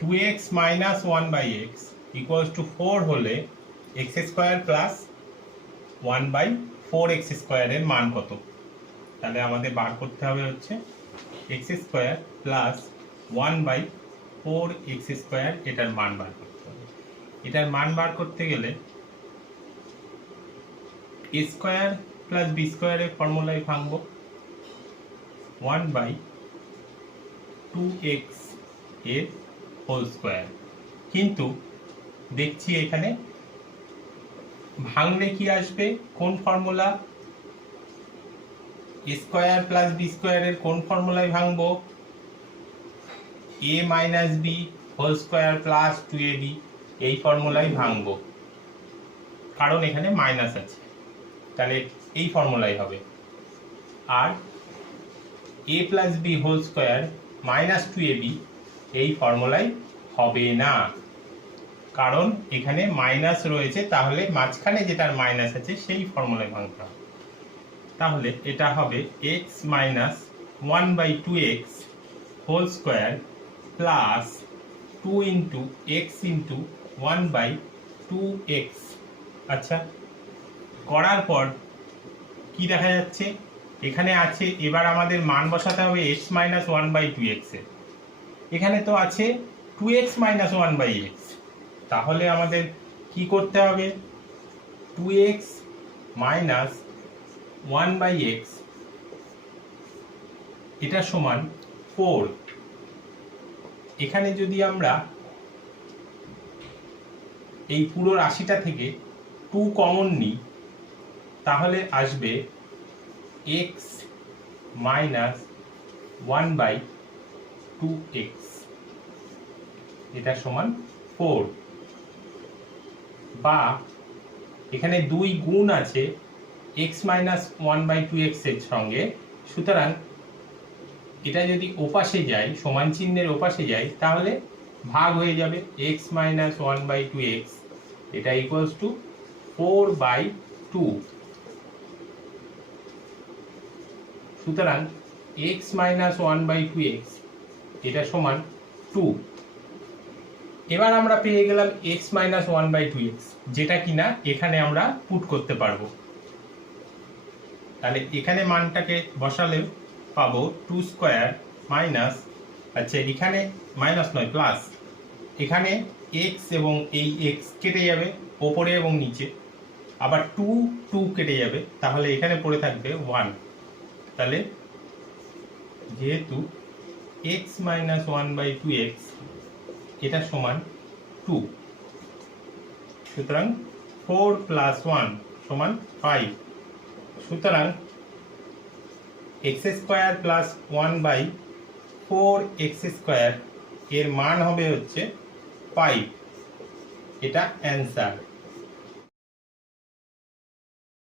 2x minus 1 by x equals to 4 হলে x square plus 1 by 4x square এর মান কত? তাহলে আমাদের বার করতে হবে হচ্ছে x square plus 1 by 4x square, এটার মান বার করতে হবে। এটার মান বার করতে গেলে a স্কয়ার প্লাস b স্কয়ারের ফর্মুলায় ভাঙবো 1 by 2x এর হোল স্কয়ার। কিন্তু দেখছি এখানে ভাঙলে কি আসবে, কোন formula? a square plus b স্কয়ারের কোন ফর্মুলায় ভাঙবো? a minus b whole square plus 2ab, এই ফর্মুলায় ভাঙবো, কারণ এখানে মাইনাস আছে, তাহলে এই ফর্মুলাই হবে। আর a plus b whole square minus 2ab এই ফর্মুলায় হবে না, কারণ এখানে মাইনাস রয়েছে, তাহলে মাঝখানে যেটার মাইনাস আছে সেই ফর্মুলায় ভাঙতে হবে। তাহলে এটা হবে x minus 1 by 2x whole square plus 2 into x into 1 by 2x। আচ্ছা, করার পর কি দেখা যাচ্ছে, এখানে আছে, এবার আমাদের মান বসাতে হবে x মাইনাস 1 বাই 2x এর। এখানে তো আছে 2x মাইনাস 1 বাই x, তাহলে আমাদের কি করতে হবে? 2x মাইনাস 1 বাই x এটা সমান 4। এখানে যদি আমরা এই পুরো রাশিটা থেকে 2 কমন নিই, তাহলে আসবে x মাইনাস 1 বাই 2x, এটা সমান 4। বা এখানে 2 গুণ আছে x মাইনাস 1 বাই 2x এর সঙ্গে, সুতরাং এটা যদি ওপাশে যায়, সমান চিহ্নের ওপাশে যায়, তাহলে ভাগ হয়ে যাবে x মাইনাস 1 বাই 2x, এটা ইকুয়ালস টু 4 বাই 2। সুতরাং x মাইনাস 1 বাই 2x এটা সমান 2। এবার আমরা পেয়ে গেলাম x মাইনাস 1 বাই 2x, যেটা কিনা এখানে আমরা পুট করতে পারবো। তাহলে এখানে মানটাকে বসালে পাবো 2 স্কয়ার মাইনাস, আচ্ছা এখানে মাইনাস নয় প্লাস, এখানে x এবং এই x কেটে যাবে ওপরে এবং নিচে, আবার 2 কেটে যাবে, তাহলে এখানে পড়ে থাকবে 1। তাহলে যেহেতু x মাইনাস 1 বাই 2x এটা সমান 2, সুতরাং 4 প্লাস 1 সমান 5। সুতরাং x square plus 1 by 4x square এর মান হবে হচ্ছে 5, এটা অ্যান্সার।